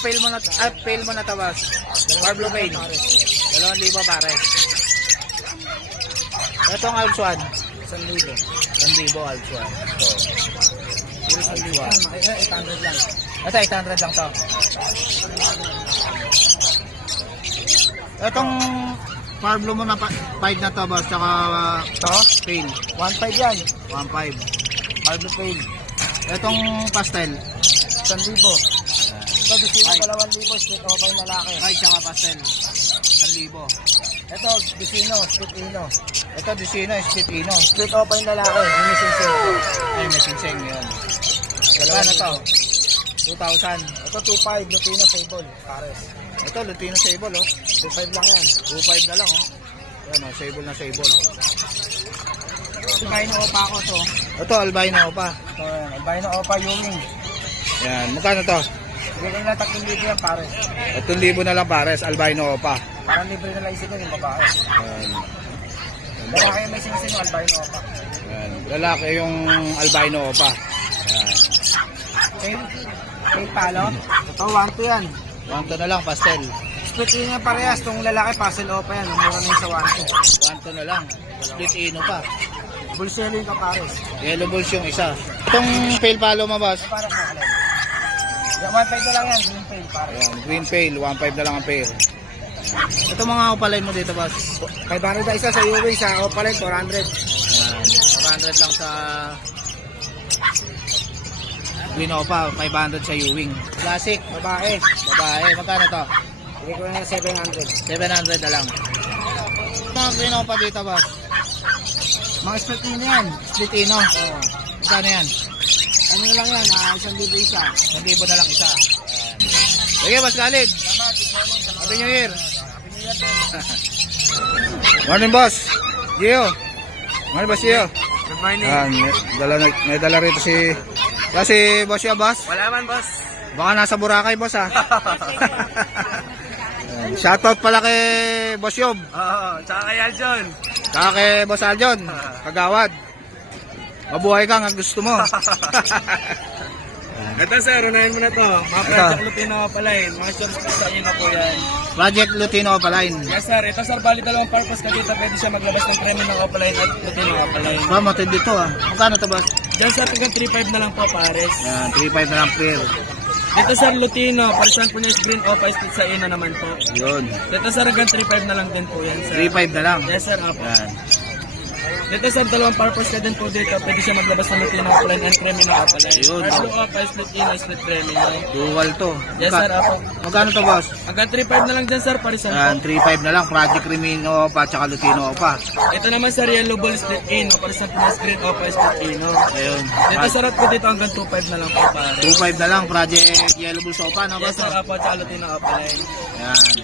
Pail mo na, pail mo na to, Boss. Power Blue Pail. 2,000 pare. Ito ang Alps 1. 1,000. 1,000 Alps 1. Ito. Puro 1,000. 800 lang. Ito, 800 lang to. Itong Power Blue mo na 5 na to, Boss. Tsaka to, pail. 1.5 yan. 1.5. Power Blue Pail. Itong pastel. 1,000. Ito, Dusino, 2,000. Split o pa yung lalaki. Ay, tsaka pastel. 1,000. Ito, Dusino, Split Ino. Ito, Dusino, Split Ino. Split o pa yung lalaki. Yung sing-sing. Ay, may singsing yun. Dalawa na to. 2,000. Ito, 2.5. Lupino, Sable. Pares. Ito, Lutino Sable, oh. 2.5 lang yan. 2.5 na lang, oh. Yan, oh, Sable na Sable. Albino Opa ko to. Ito, albino pa. Ito, Albino Opa Ewing. Yan, magkano to? Bigay na 3,000 yan, pares. 3,000 na lang pares, albino pa. Parang libre na lang isip yung babae. Yan. Lalaki may sing-sing, Albino Opa. Yan. Lalaki yung albino pa. Yan. May palo. Ito, 1.2 yan. 1 na lang, pastel. Split Ino yan parehas. Itong lalaki, Puzzle Opa yan. Mura na yung sa 1.2. 1 na lang. Split ino pa. Bulselling ka, pares. Yellow balls yung isa. Itong pale palo mo, boss. Para sa alin. Yung 1.5 na lang yan, green pail, pares. Ayan, green pale, 1.5 na lang ang pair. Ito mga opaline mo dito, boss. 500 na isa sa UV, sa Opaline, 400. Ayan, 400 lang sa Green Opa, 500 sa Ewing. Classic, Babae. babae, magkano to? Bigay ko na 700. 700 na lang. Mga Green Opa dito, boss. Mga split Ino yan. Split ino. Oo. Magkano yan? Ano lang yan, 1,000 isa. 1,000 na lang isa. Ayan. Sige, boss Khalid. Happy New Year. Morning, boss. Gio. Morning, boss Gio. Good morning. Ayan, may dala rito si Boss Yob, boss. Wala man, boss. Baka nasa Boracay, boss, ha. Ayan, shoutout pala kay Boss Yob. Oo, tsaka kay Aljon. Saka kay Boss Aljon, Kagawad. Mabuhay ka nga gusto mo. Ito sir, unahin mo na to. Mga project Lutino Opaline. Mga short speed sa inyo na po yan. Project Lutino Opaline. Yes sir, ito sir, bali dalawang purpose ka dito. Pwede siya maglabas ng premium ng Opaline at Lutino Opaline. Ba, matindi to ah. Magkano to boss? Diyan sir, hanggang 3.5 na lang po pares. Yan, 3.5 na lang pair. Dito sir, Lutino. Parisan po niya is green Opa split sa ina naman po. Yun. Dito sir, hanggang 3.5 na lang din po yan sir. 3.5 na lang. Yes sir, apo. Yan. Dito sir, dalawang purpose ka din po dito. Pwede siya maglabas ng Lutino Opaline and premium ng Opaline. Yun. Blue Opa, split ina, split premium. Dual to. Yes sir, apo. Magkano to boss? Hanggang 3.5 na lang dyan sir, parisan Yan, po. 3.5 na lang. Project Crimino pa tsaka Lutino pa. Ito naman sir, yellow ball split in. Parisan po niya is green Opa split ino. Ayun. Dito sir, at po dito hanggang 2.5 na lang po pare. 2.5 na lang. Project Yellow Bull Sopa. No, Yes boss? sir, apo, tsaka Lutino Opaline. Yan.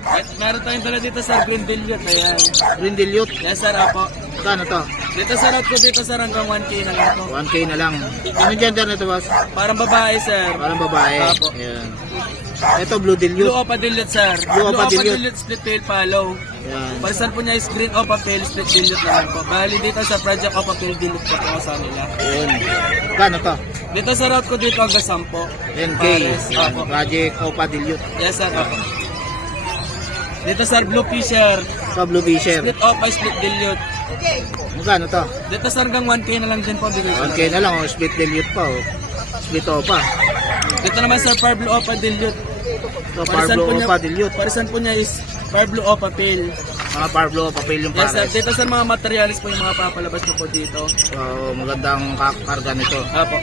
At meron tayong dala dito sir, green dilute. Ayan. Green Dilute. Yes sir, apo. Magkano to? Dito sir, at ko dito sir, hanggang 1K na lang po. 1K na lang. Ano gender nito boss? Parang babae sir. Parang babae. Apo. Ayan. Ito Blue Blue Dilute. Opa dilute sir. Blue Opa dilute. Split tail follow. Yan. Parisan po niya is green Opa tail split dilute naman po. Bali dito sa Project Opa tail dilute po po sa nila. Ayun. Magkano to? Dito sa route ko dito hanggang 10. 10K. Pares, Yan. apo. Project Opa Dilute. Yes sir, apo. Dito sir, Blue Fisher. Ito Blue Fisher. Split Opa, split dilute. Magkano to? Dito sir, hanggang 1K na lang din po. Bigay ko 1K na lang. Oh. Split Dilute pa. Oh. Split Opa. Dito naman sir, Far Blue Opa dilute. Ito Parblo Opa Dilute. Parisan po niya is Far Blue Opa Pale. Mga Parblo Opa Pale yung Yes sir, pares. dito sa mga materials po yung mga papalabas na po dito. So, magandang karga nito. Apo.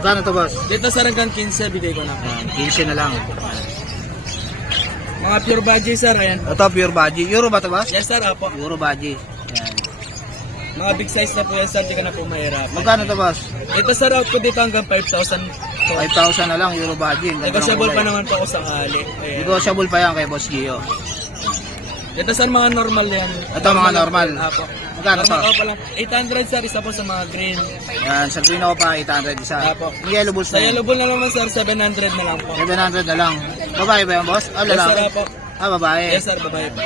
Magkano to boss? Dito sa hanggang 15, bigay ko na po. Yan, 15 na lang. Mga pure budget sir, ayan. Ito pure baji. Euro ba to boss? Yes sir, apo. Euro baji. Yan. Mga big size na po yan sir, di ka na po mahirap. Magkano to boss? Ito sir, out ko dito hanggang 5,000. 5,000 na lang Euro baji. Negotiable pa naman po ako sakali. Ayan. Negotiable pa yan kay Boss Gio. Ito sir, mga normal yan. Ito mga normal. Apo. Magkano to? Normal Opa lang. 800 sir, isa po sa mga green. Yan, sa Green Opa 800 isa. Apo. Yung Yellow Bulls Sa na yellow bull na naman sir, 700 na lang po. 700 na lang. Babae ba yan boss? Ah, Yes sir, lalaki? apo. Ah, babae. Yes sir, babae po.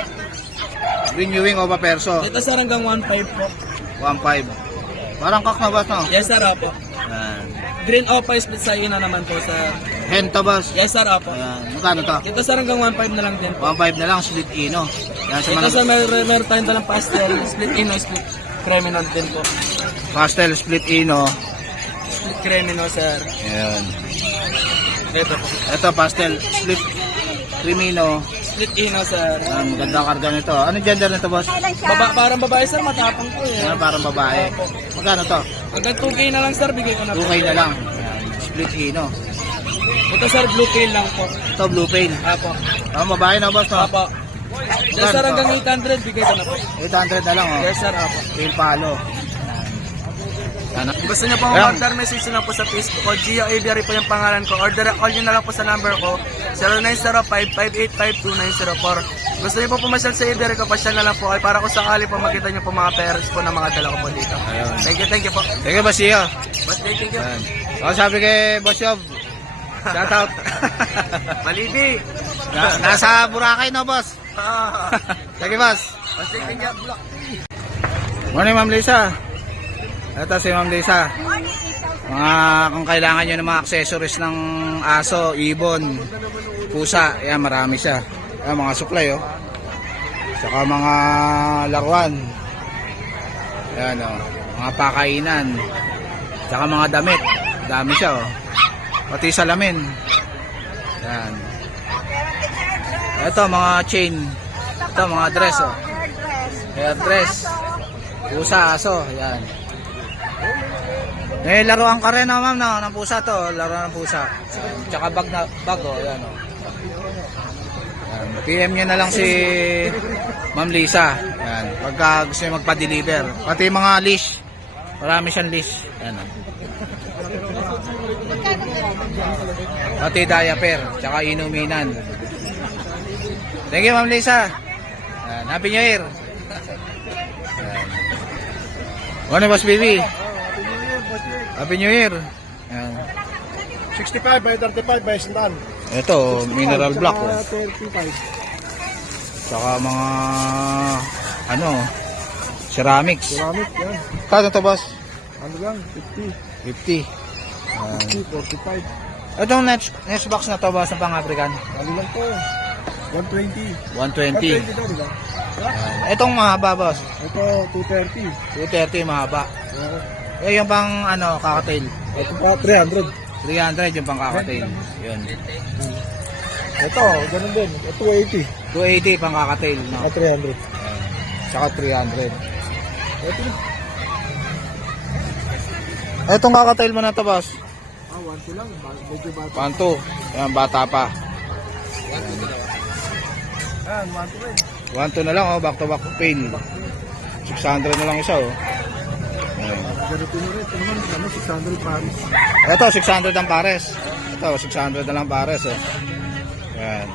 Green Ewing Opa Perso. Dito sir, hanggang 1.5 po. 1.5. Parang kak na boss no? Yes sir, apo. Yan. Green Opa split sa na naman po sir. Hento boss. Yes sir, apo. Ayan. Magkano to? Dito sir, hanggang 1.5 na lang din po. 1.5 na lang, split ino. Yan sa Ito mga sir, meron tayong dalang pastel, split ino, split creminol din po. pastel split ino. Split creminol sir. Ayan. Ito po. Ito pastel split crimino. Split ino sir. Yan, magandang karga nito. Ano gender nito boss? Parang babae sir, matapang po eh. Yan, parang babae. Magkano to? Hanggang 2K na lang sir, bigay ko na po. 2K na lang. Yan, split ino. Ito sir, blue tail lang po. Ito blue pail. Apo. Ah, babae na boss no? Apo. Yes sir, hanggang 800, bigay ko na po. 800 na lang oh. Yes sir, apo. Pail palo. Yan. Gusto niyo po Ayan. order, message nyo lang po sa Facebook ko. Gio Aviary po yung pangalan ko. Order, call nyo na lang po sa number ko. 0905-585-2904. Gusto niyo po pumasyal sa Aviary ko, pasyal na lang po kayo para kung sakali po makita niyo po mga parents po na mga dala ko po dito. Ayun. Thank you po. Thank you boss Gio. Basta thank you. Yan. O sabi kay Boss Yob. Shout out. Malibi. Nasa Boracay no boss. Sige boss. Basta thank you. Morning Ma'am Lisa. Ito si Ma'am Lisa. Mga kung kailangan nyo ng mga accessories ng aso, ibon, pusa, yan marami siya. Yan, mga supply oh. Saka mga laruan. Yan oh, mga pakainan. Saka mga damit. Dami siya oh. Pati salamin. Yan. Ito mga chain. Ito mga dress oh. Hair dress. Pusa, aso, yan. May laruan ka rin ma'am no, ng pusa to, laruan ng pusa. Tsaka bag oh, yan oh. Yan. PM nyo na lang si Ma'am Lisa. Yan. Pagka gusto nyo magpa-deliver. Pati mga leash. Marami siyang leash. Yan oh. Pati diaper, tsaka inuminan. Thank you Ma'am Lisa. Yan. Happy New Year. Yan. Ano Boss Bibi? Happy New Year. Yan. 65 by 35 by 100. Ito, mineral block oh. 35. Saka mga ano, ceramics. Ceramic yan. Kano to boss? Ano lang? 50. 50. 45. Itong next box na to, boss, ng pang-African. Ano lang to? 120. 120. 120 to, di ba? Itong mahaba, boss. Ito, 230. 230 mahaba. Oo. Yung pang ano, kakatail. Ito pa, 300. 300 yung pang kakatail. Yun. Ito, ganun din. Ito, 280. 280 pang kakatail, no? 300. Tsaka 300. Ito, Itong kakatail mo na to, boss. 1 lang. Medyo bata. 1-2. Yan, bata pa. Yan, 1 rin. 1-2 na lang, oh. Back to back pail. 600 na lang isa, oh. Ayan. Ganito nyo rin. Ito naman, 600 Paris. Ito, 600 ang pares. Ito, 600 na lang pares, oh. Yan.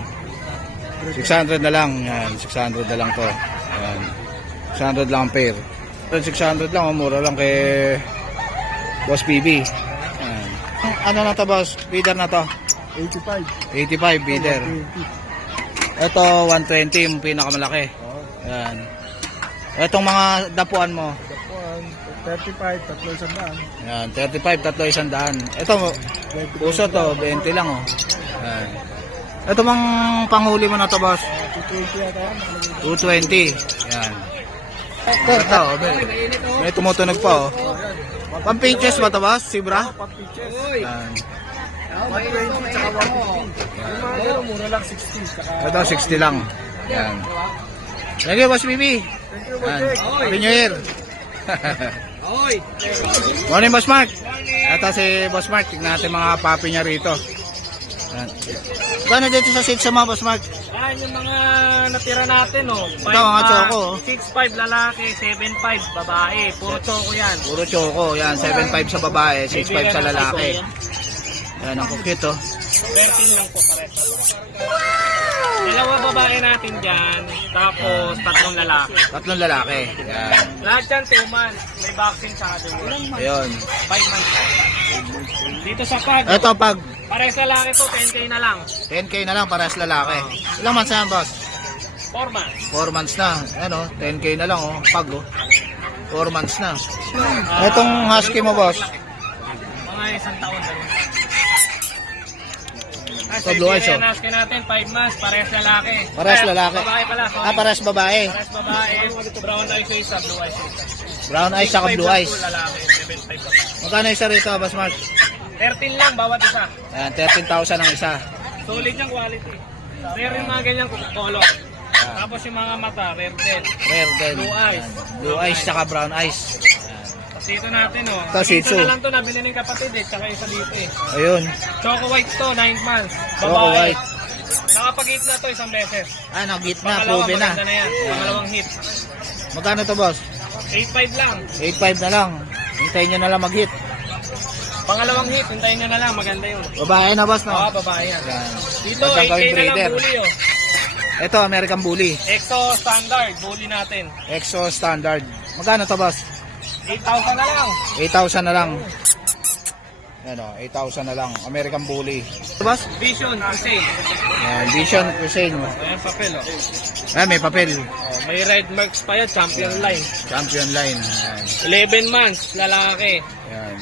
600 na lang. Yan, 600 na lang to. Yan. 600 lang ang pair. 600 lang, oh. Mura lang kay Boss PB. Yan. Ano na to, boss? Feeder na to? 85. 85 feeder. 120. Ito, 120 yung pinakamalaki. Oo. Yan. Itong mga dapuan mo. Dapuan, 35, 300. Yan, 35, 300. Ito, puso to, 20 lang, oh. Yan. Ito mang panghuli mo na to, boss? 220 yata yan. 220. Yan. Ito, oh, may tumutunog pa, oh. Pampinches ba to, boss? Sibra? Pag-pitches. Yan. 120 tsaka 150. Yung mga gano'n, mura lang 60. Tsaka, Ito, 60 lang. Yan. Thank you, Boss BB. thank you, Yan. Botek. Happy New Year. Oy! Morning, Boss Mark. Ito si Boss Mark. Tignan natin mga papi niya rito. Yan. Gano'n dito sa seat sa mga, Boss Mark? Yan yung mga natira natin, oh. Ito, mga choco, oh. 6'5 lalaki, 7'5 babae. Puro choco yan. Puro choco. Yan, 7.5 sa babae, 6.5 sa lalaki. Yan, ang cute, oh. 13 lang po pares. Dalawa babae natin dyan, tapos tatlong lalaki. Tatlong lalaki. Yan. Lahat yan 2 months. May vaccine sa other one. Ayun. 5 months. Dito sa pag, Ito, pag pares lalaki to, 10k na lang. 10K na lang para sa lalaki. Ilang months na yan, boss? 4 months. 4 months na. Ano, 10K na lang, oh. Pag, oh. 4 months na. Itong husky mo, boss? Mga 1 taon na rin. Ito, blue eyes, oh. Natin natin, 5 months, pares lalaki. Pares lalaki. Babae pala, sorry. Ah, pares babae. Pares babae, brown eyes sa isa, blue eyes sa isa. Brown eyes saka blue eyes. Lalaki, 7'5 babae. Magkano isa rito, boss Mark? 13 lang bawat isa. Yan, 13,000 ang isa. Solid yung quality. Rare yung mga ganyan color. Tapos yung mga mata, rare din. Rare din. Blue eyes. Yan. Blue eyes saka brown eyes. Tapos dito natin, oh. Ito, Shih Tzu. Isa na lang to, nabili ng kapatid eh, tsaka isa dito eh. Ayun. Choco white to, 9 months. Choco Babae. white. Nakapag-hit na to isang beses. Ah, nag-hit na. Pangalawa, Proven na. maganda na yan. Pangalawang hit. Magkano to, boss? 8'5 lang. 8.5 na lang. Hintayin nyo na lang mag-hit. Pangalawang hit, hintayin nyo na lang, maganda yun. Babae na, boss, no? Oo, babae yan. Yan. Dito, Basta 8K gawing na lang breeder. bully, oh. Ito, American Bully. Exo standard, bully natin. Exo Standard. Magkano to, boss? 8,000 na lang. 8,000 na lang. Yan, o. 8,000 na lang. American Bully. Ito, boss? Vision, Crusade. Yan. Vision Crusade. Ayan, papel, oh. Ah, may papel. Oh, may red marks pa yan, champion line. Champion line. Yan. 11 months, lalaki. Yan.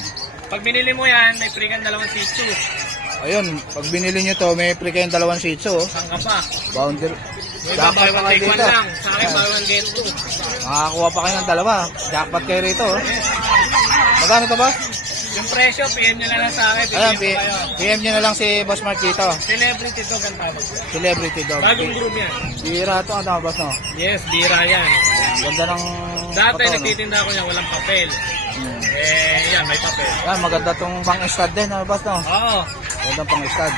Pag binili mo yan, may free kang 2 Shih Tzu. Ayun, pag binili nyo to, may free kayong 2 Shih Tzu. Oh. Saan ka pa? Boundary. May buy one take one lang. Sa akin, buy one get two. Makakuha pa kayo ng 2. Jackpot kayo rito. Oh. Magkano to, boss? Yung presyo, PM nyo na lang sa akin. Ayan, bibigyan ko kayo. PM nyo na lang si Boss Mark dito. Celebrity dog ang tawag. Celebrity dog. Bagong group yan. Bira to, ano, boss, no? Yes, bira yan. Ganda ng... Dati photo, no? nagtitinda ko yan, walang papel. Yan, may papel. Yan, maganda tong pang-stud din, ano, boss, no? Oo. Ganda pang-stud.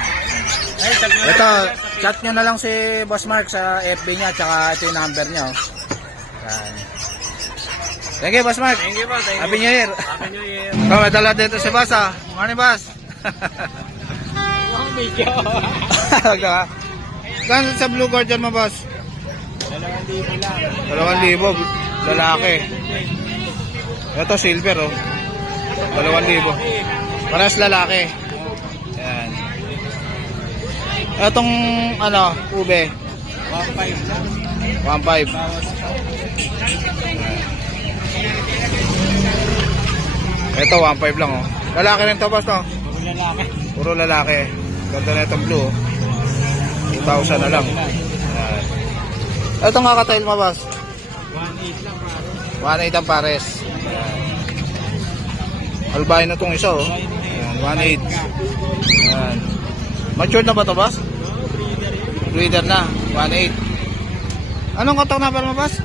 Ay, tag nyo Ito, lang sa chat nyo na lang si Boss Mark sa FB niya, tsaka ito yung number niya, oh. Yan. Thank you, Boss Mark. Thank you po, thank you. Happy New Year. Happy New Year. So, may dala dito si Boss, ah. Morning, Boss. Wow, medyo. Kano sa Blue Guardian mo, Boss? 2,000 lang. 2,000, lalaki. Ito, silver, oh. 2,000. Paras lalaki. Yan. Itong, ano, ube. 1,500 lang. 1.5. Ito, 1.5 lang, oh. Lalaki rin to, boss, no? lalaki. Puro lalaki. Ganda na itong blue. 2,000 na lang. Ayan. Itong kakatail mo, boss. 1.8 lang pare. 1.8 ang pares. Ayan. Albino itong isa, oh. Ayan, 1.8. Ayan. Matured na ba ito, boss? Breeder na. 1.8. Anong contact number mo, boss?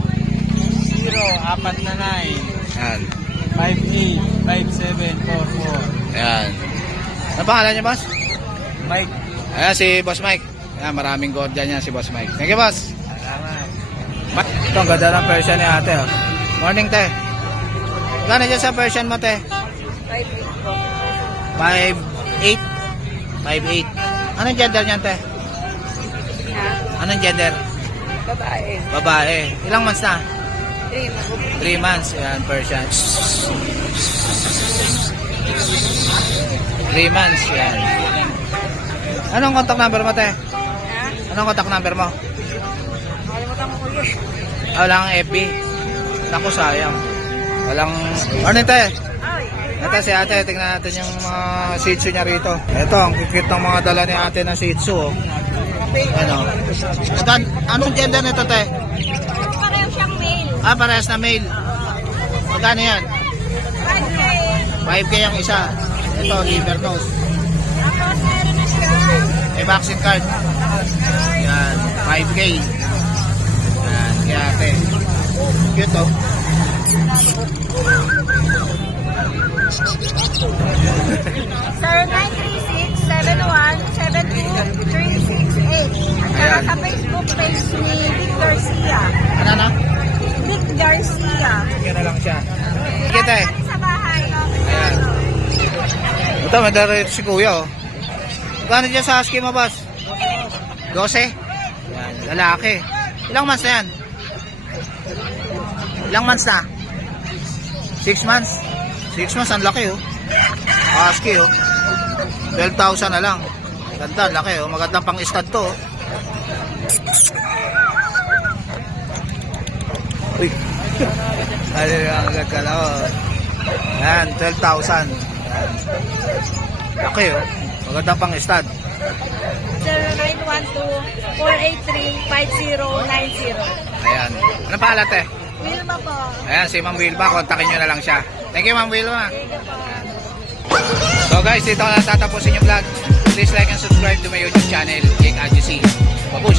049 Ayan. 585744. Ayan. Ano pangalan niya, boss? Mike. Ayan, si Boss Mike. Ayan, maraming gold dyan yan si Boss Mike. Thank you, boss. Salamat. Ito, ang ganda ng Persian ni ate, oh. Morning, te. Gano'n dyan sa Persian mo, te? 5 po. 5'8"? 5'8". Anong gender niyan, te? Ha? Anong gender? Babae. Babae. Ilang months na? 3. 3 months. Ayan, Persian. 3 months. Ayan. Anong contact number mo, te? Ha? Anong contact number mo? Nakalimutan ko kuya. Wala kang FB. Naku, sayang. Walang... Morning, te. Ito si ate, tingnan natin yung mga Shih Tzu niya rito. Ito, ang kikit ng mga dala ni ate na Shih Tzu. Oh. Ano? Anong gender nito, te? Pareho siyang male. Ah, parehas na male. Magkano yan? 5K ang isa. Ito, liver nose. Tapos meron na siya. May vaccine card. Yan, 5K. Yan, kaya ate. Cute, oh. Sir, 936-7172-368. At saka sa Facebook page ni Vic Garcia. Ano na? Vic Garcia. Yan na lang siya. Kita eh. Sa bahay. Ayan. Ito, may dala si kuya, oh. Gano'n dyan sa husky mo, boss? 12? Yan, lalaki. Ilang months na yan? Ilang months na? 6 months? 6 months, ang laki, oh. Husky, oh. 12,000 na lang. Ganda, laki, oh. Magandang pang-stud to, oh. Uy. Ano yung gagala, oh. Yan, 12,000. Laki, oh. Magandang pang-stud. 0912-483-5090. Ayan. Ano pa te? Wilma po. Ayan, si Ma'am Wilma. Kontakin nyo na lang siya. Thank you, Ma'am Wilma. So guys, dito na tatapusin yung vlog. Please like and subscribe to my YouTube channel, Jake Adjusi. Babush!